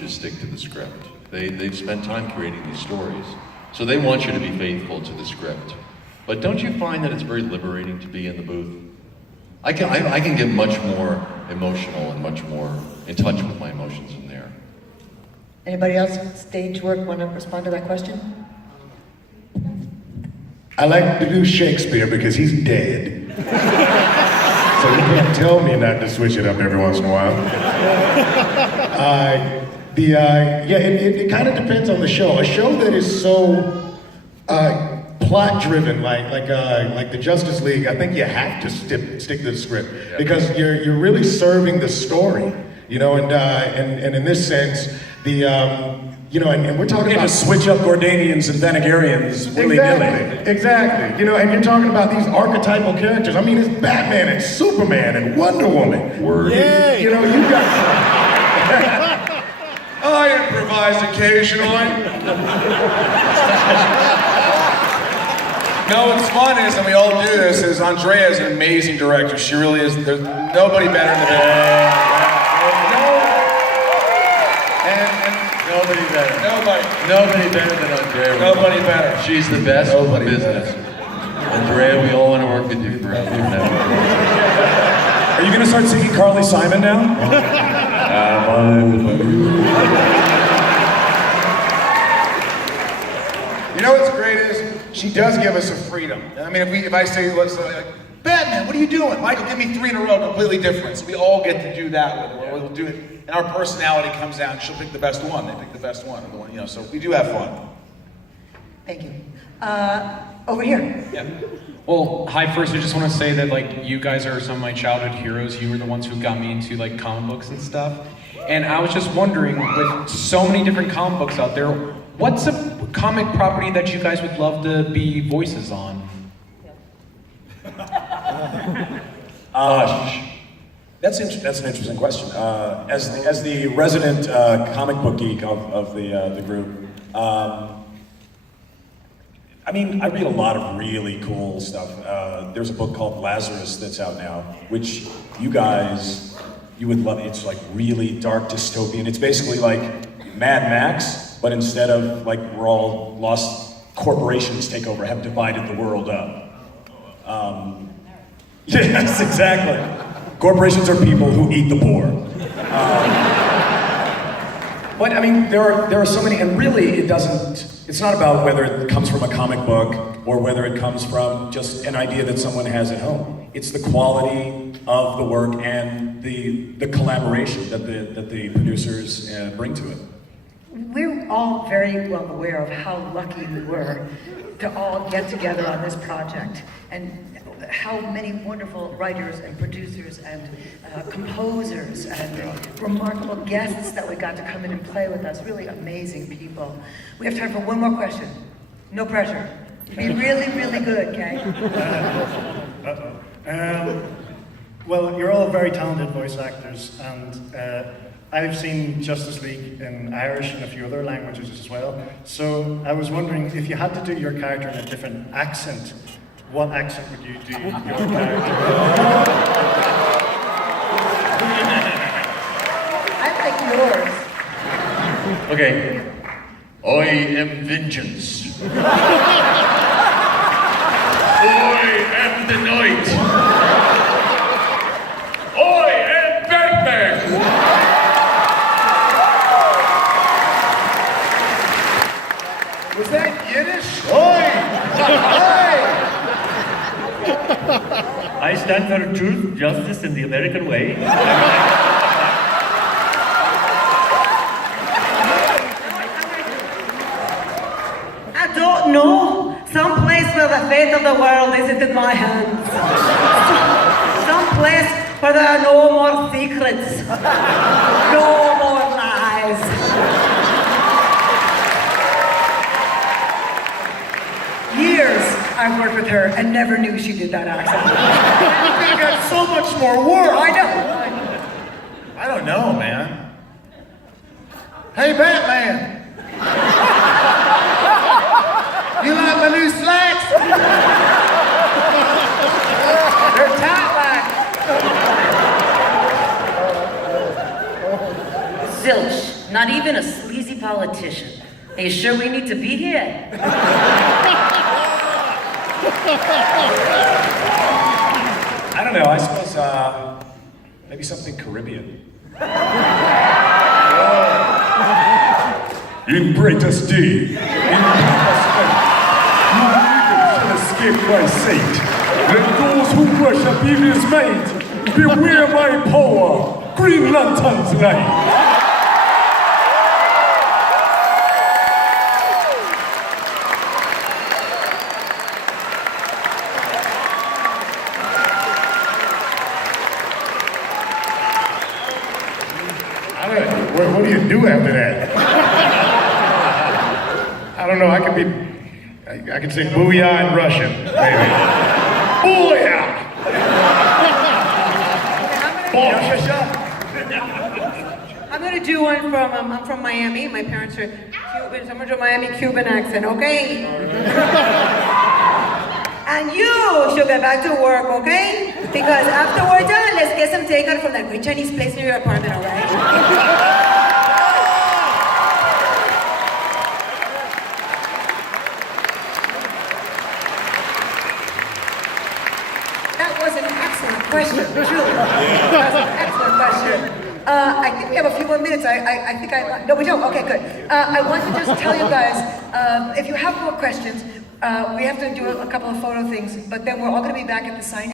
to stick to the script. They've spent time creating these stories. So they want you to be faithful to the script. But don't you find that it's very liberating to be in the booth? I can get much more emotional and much more in touch with my emotions in there. Anybody else with stage work want to respond to that question? I like to do Shakespeare because he's dead. So you can't tell me not to switch it up every once in a while. It kind of depends on the show. A show that is so plot-driven, like the Justice League, I think you have to stick to the script because you're really serving the story, you know. And in this sense, and we're talking about just switch up Gordanians and Thanagarians willy-nilly. Exactly. You know, and you're talking about these archetypal characters. I mean, it's Batman and Superman and Wonder Woman. Word. Yay. You know, you got. I improvise occasionally. No, what's fun is, and we all do this, is Andrea is an amazing director. She really is. There's nobody better in the business. Nobody better. Nobody better than Andrea. Nobody better. She's the best in the business. Andrea, we all want to work with you forever. Are you going to start singing Carly Simon now? You know what's great is she does give us a freedom. I mean, if I say, Batman, what are you doing? Michael, give me 3 in a row, completely different. So we all get to do that with her. We'll do it, and our personality comes out, and she'll pick the best one. They pick the best one, the one, you know. So we do have fun. Thank you. Over here. Yeah. Well, hi, first I just want to say that like you guys are some of my childhood heroes. You were the ones who got me into like comic books and stuff. And I was just wondering, with so many different comic books out there, what's a comic property that you guys would love to be voices on? That's an interesting question. As the resident comic book geek of the group, I mean, I read a lot of really cool stuff. There's a book called Lazarus that's out now, which you would love. It's like really dark dystopian. It's basically like Mad Max, but instead of like we're all lost, corporations take over, have divided the world up. Yes, exactly. Corporations are people who eat the poor. But I mean, there are so many, and really it's not about whether it comes from a comic book or whether it comes from just an idea that someone has at home. It's the quality of the work and the collaboration that the producers bring to it. We're all very well aware of how lucky we were to all get together on this project, and how many wonderful writers and producers and composers and remarkable guests that we got to come in and play with us. Really amazing people. We have time for one more question. No pressure. Be really, really good, okay? Well, you're all very talented voice actors, and I've seen Justice League in Irish and a few other languages as well. So I was wondering, if you had to do your character in a different accent, what accent would you do your character? I like yours. Okay. I am vengeance. I am the night. I am Batman. Was that Yiddish? I stand for truth, justice, and the American way. I don't know. Some place where the fate of the world isn't in my hands. Some place where there are no more secrets. No more lies. Years I've worked with her and never knew she did that accent. You got so much more work. I know. I don't know, man. Hey, Batman. You like my new slacks? They're tight like. Zilch. Not even a sleazy politician. Are you sure we need to be here? I don't know. I suppose maybe something Caribbean. In greatest day, in greatest faith, you shall escape my sight. Let those who worship evil's might beware my power, Green Lantern's light. What do you do after that? I don't know. I could say booyah in Russian, maybe. Booyah! I'm gonna do one from, I'm from Miami. My parents are Cuban, so I'm gonna do a Miami Cuban accent, okay? And you should get back to work, okay? Because after we're done, let's get some takeout from that great Chinese place near your apartment, all right? That was an excellent question, truly. That was an excellent question. I think we have a few more minutes. No, we don't. Okay, good. I want to just tell you guys, if you have more questions, we have to do a couple of photo things, but then we're all going to be back at the sign.